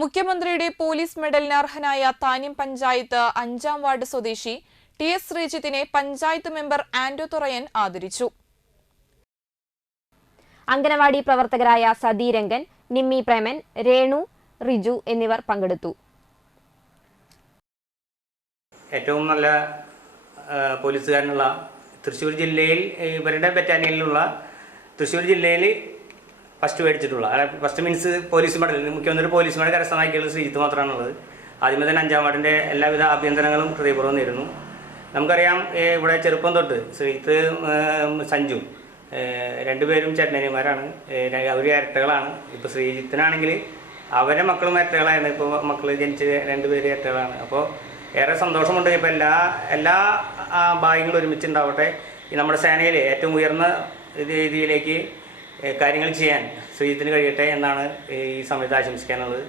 മുഖ്യമന്ത്രിയുടെ police മെഡലിന് അർഹനായ Thanyam panchayat 5-ാം ward സ്വദേശി TS. ശ്രീജിത്തിനെ panchayat member ആൻഡോ തുറയൻ ആദരിച്ചു. അംഗനവാടി പ്രവർത്തകരായ സതി രംഗൻ, നിമ്മി പ്രേമൻ, രേണു, റിജു എന്നിവർ പങ്കെടുത്തു. ഏറ്റവും നല്ല പോലീസുകാരനുള്ള തൃശ്ശൂർ ജില്ലയിൽ ഇവരുടെ ബറ്റാലിയനിലുള്ള തൃശ്ശൂർ ജില്ലയിൽ ഫസ്റ്റ് മേടിച്ചിട്ടുള്ള ഫസ്റ്റ് മീൻസ് പോലീസ് മെഡൽ മുഖ്യമന്ത്രി പോലീസ് മെഡൽ കരസ്ഥമാക്കിയുള്ള ശ്രീജിത്ത് മാത്രമാണുള്ളത്. ആദ്യമേ തന്നെ 5-ാം വാർഡിൻ്റെ എല്ലാവിധ അഭ്യന്തരങ്ങളും ഹൃദയപൂർവ്വം നേരുന്നു. നമുക്കറിയാം ഇവിടെ ചെറുപ്പം തൊട്ട് ശ്രീജിത്ത് സഞ്ജു രണ്ടുപേരും ചേട്ടനനിമാരാണ്. അവർ ഇരട്ടകളാണ്. ഇപ്പോൾ ശ്രീജിത്തിനാണെങ്കിൽ അവരുടെ മക്കളും ഇരട്ടകളായിരുന്നു. ഇപ്പോൾ മക്കൾ ജനിച്ച് 2 പേര് ഇരട്ടകളാണ്. അപ്പോൾ ഏറെ സന്തോഷമുണ്ട്. ഇപ്പോൾ എല്ലാ ഭാഗ്യങ്ങളും ഒരുമിച്ചുണ്ടാവട്ടെ. നമ്മുടെ സേനയിൽ ഏറ്റവും ഉയർന്ന രീതിയിലേക്ക് കാര്യങ്ങൾ ചെയ്യാൻ ശ്രീജിത്തിന് കഴിയട്ടെ എന്നാണ് ഈ സമയത്ത് ആശംസിക്കാനുള്ളത്.